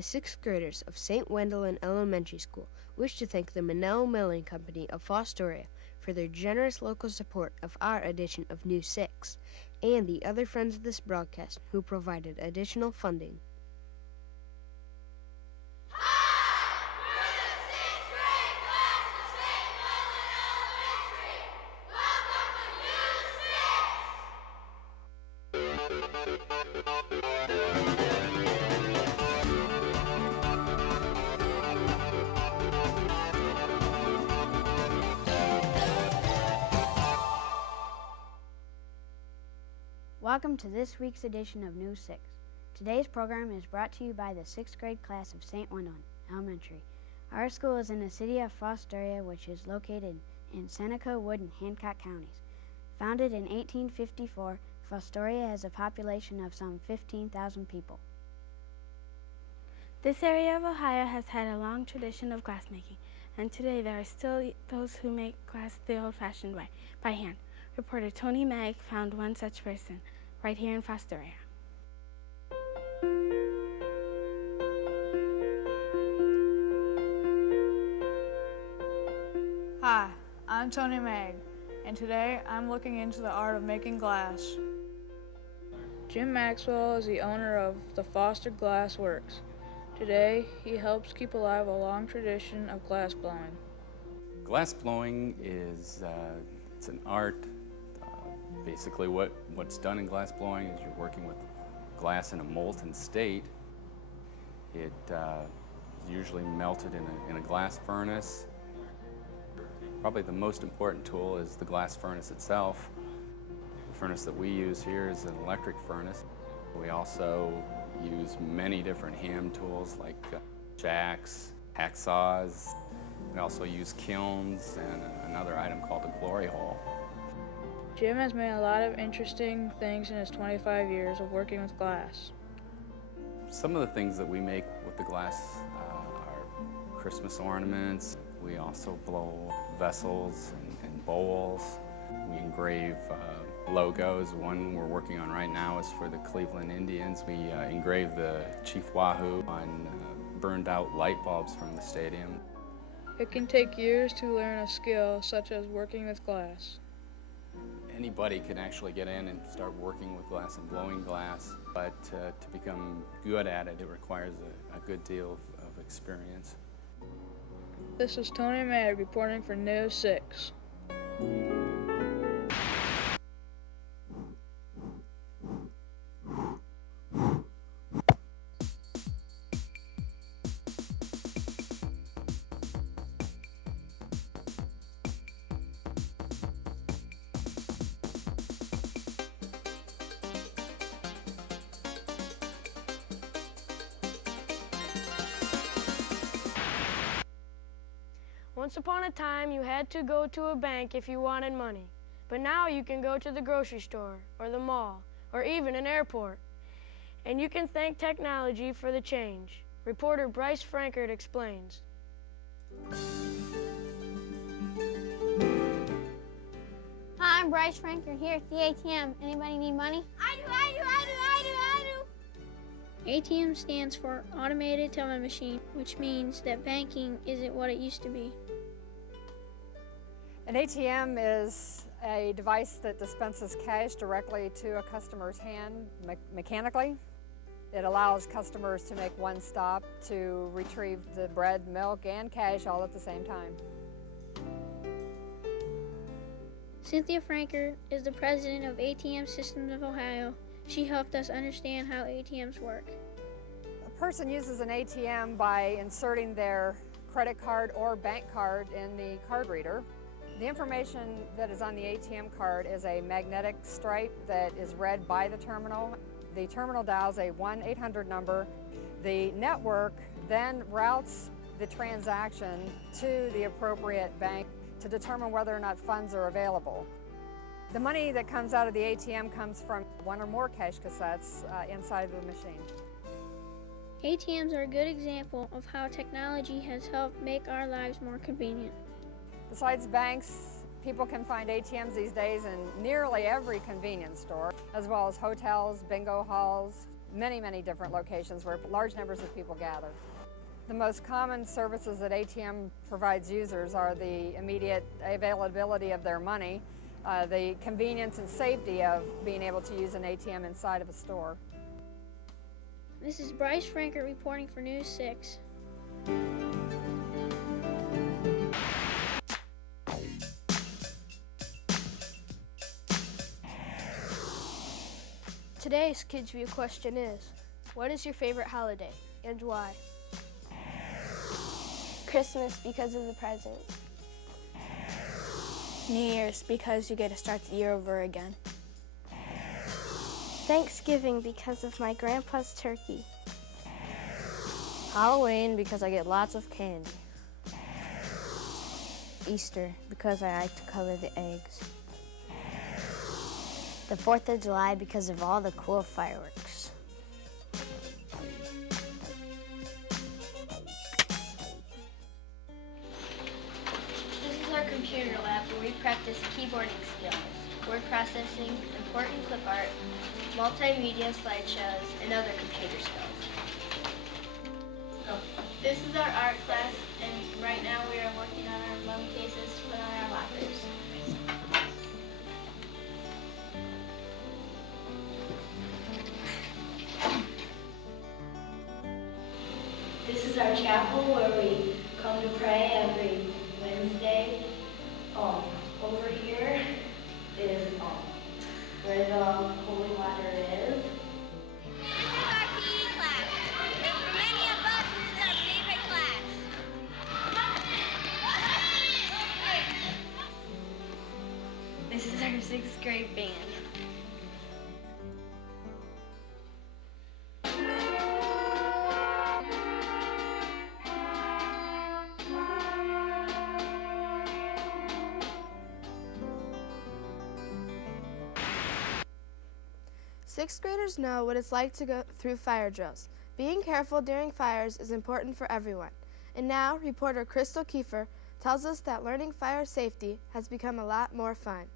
The sixth graders of St. Wendelin Elementary School wish to thank the Manel Milling Company of Fostoria for their generous local support of our edition of News 6, and the other friends of this broadcast who provided additional funding. Welcome to this week's edition of News 6. Today's program is brought to you by the 6th grade class of St. Wendelin Elementary. Our school is in the city of Fostoria, which is located in Seneca, Wood, and Hancock counties. Founded in 1854, Fostoria has a population of some 15,000 people. This area of Ohio has had a long tradition of glassmaking, and today there are still those who make glass the old-fashioned way, by hand. Reporter Tony Magg found one such person right here in Fostoria. Hi, I'm Tony Magg, and today I'm looking into the art of making glass. Jim Maxwell is the owner of the Foster Glass Works. Today, he helps keep alive a long tradition of glass blowing. Glass blowing is it's an art. Basically what's done in glass blowing is you're working with glass in a molten state. It is usually melted in a glass furnace. Probably the most important tool is the glass furnace itself. The furnace that we use here is an electric furnace. We also use many different hand tools like jacks, hacksaws. We also use kilns and another item called a glory hole. Jim has made a lot of interesting things in his 25 years of working with glass. Some of the things that we make with the glass are Christmas ornaments. We also blow vessels and bowls. We engrave logos. One we're working on right now is for the Cleveland Indians. We engrave the Chief Wahoo on burned out light bulbs from the stadium. It can take years to learn a skill such as working with glass. Anybody can actually get in and start working with glass and blowing glass, but to become good at it, it requires a good deal of experience. This is Tony Magg reporting for News 6. Once upon a time, you had to go to a bank if you wanted money. But now you can go to the grocery store, or the mall, or even an airport. And you can thank technology for the change. Reporter Bryce Frankert explains. Hi, I'm Bryce Frankert here at the ATM. Anybody need money? I do. ATM stands for Automated Teller Machine, which means that banking isn't what it used to be. An ATM is a device that dispenses cash directly to a customer's hand mechanically. It allows customers to make one stop to retrieve the bread, milk, and cash all at the same time. Cynthia Frankert is the president of ATM Systems of Ohio. She helped us understand how ATMs work. A person uses an ATM by inserting their credit card or bank card in the card reader. The information that is on the ATM card is a magnetic stripe that is read by the terminal. The terminal dials a 1-800 number. The network then routes the transaction to the appropriate bank to determine whether or not funds are available. The money that comes out of the ATM comes from one or more cash cassettes inside of the machine. ATMs are a good example of how technology has helped make our lives more convenient. Besides banks, people can find ATMs these days in nearly every convenience store, as well as hotels, bingo halls, many different locations where large numbers of people gather. The most common services that ATM provides users are the immediate availability of their money, the convenience and safety of being able to use an ATM inside of a store. This is Bryce Franker reporting for News 6. Today's Kids View question is, what is your favorite holiday and why? Christmas because of the presents. New Year's because you get to start the year over again. Thanksgiving because of my grandpa's turkey. Halloween because I get lots of candy. Easter because I like to color the eggs. The 4th of July because of all the cool fireworks. This is our computer lab where we practice keyboarding skills, word processing, important clip art, multimedia slideshows, and other computer skills. This is our art class, and right now we are working on our mum cases to put on our lockers. This is our chapel where we come to pray every Wednesday. Over here is where the holy water is. This is our PE class. And for many of us, this is our favorite class. This is our 6th grade band. Sixth graders know what it's like to go through fire drills. Being careful during fires is important for everyone. And now, reporter Crystal Kiefer tells us that learning fire safety has become a lot more fun.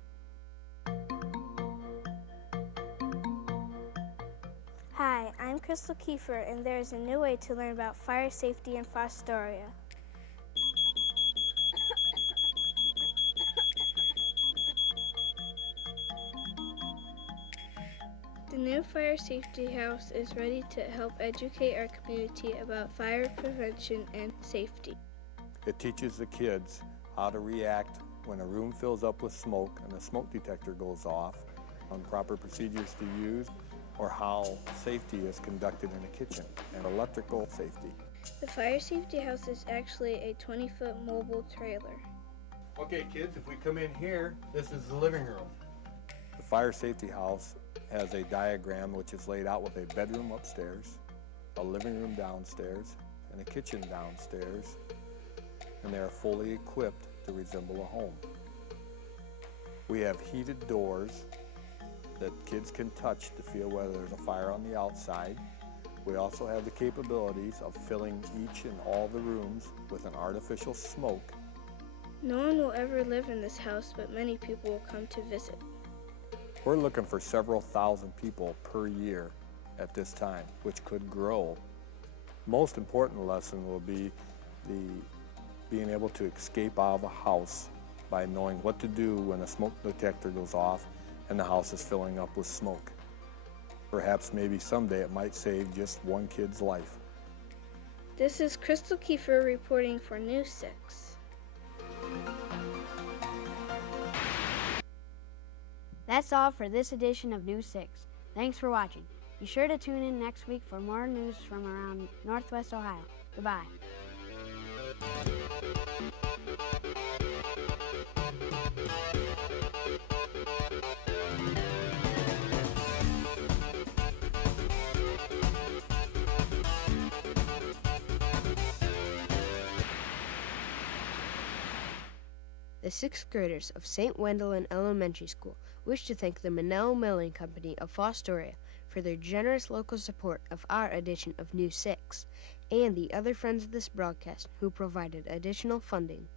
Hi, I'm Crystal Kiefer, and there is a new way to learn about fire safety in Fostoria. The new fire safety house is ready to help educate our community about fire prevention and safety. It teaches the kids how to react when a room fills up with smoke and the smoke detector goes off, on proper procedures to use, or how safety is conducted in a kitchen, and electrical safety. The fire safety house is actually a 20-foot mobile trailer. Okay, kids, if we come in here, this is the living room. The fire safety house has a diagram which is laid out with a bedroom upstairs, a living room downstairs, and a kitchen downstairs, and they are fully equipped to resemble a home. We have heated doors that kids can touch to feel whether there's a fire on the outside. We also have the capabilities of filling each and all the rooms with an artificial smoke. No one will ever live in this house, but many people will come to visit. We're looking for several thousand people per year at this time, which could grow. Most important lesson will be being able to escape out of a house by knowing what to do when a smoke detector goes off and the house is filling up with smoke. Perhaps maybe someday it might save just one kid's life. This is Crystal Kiefer reporting for News 6. That's all for this edition of News 6. Thanks for watching. Be sure to tune in next week for more news from around Northwest Ohio. Goodbye. The sixth graders of St. Wendelin Elementary School wish to thank the Manel Milling Company of Fostoria for their generous local support of our edition of News 6, and the other friends of this broadcast who provided additional funding.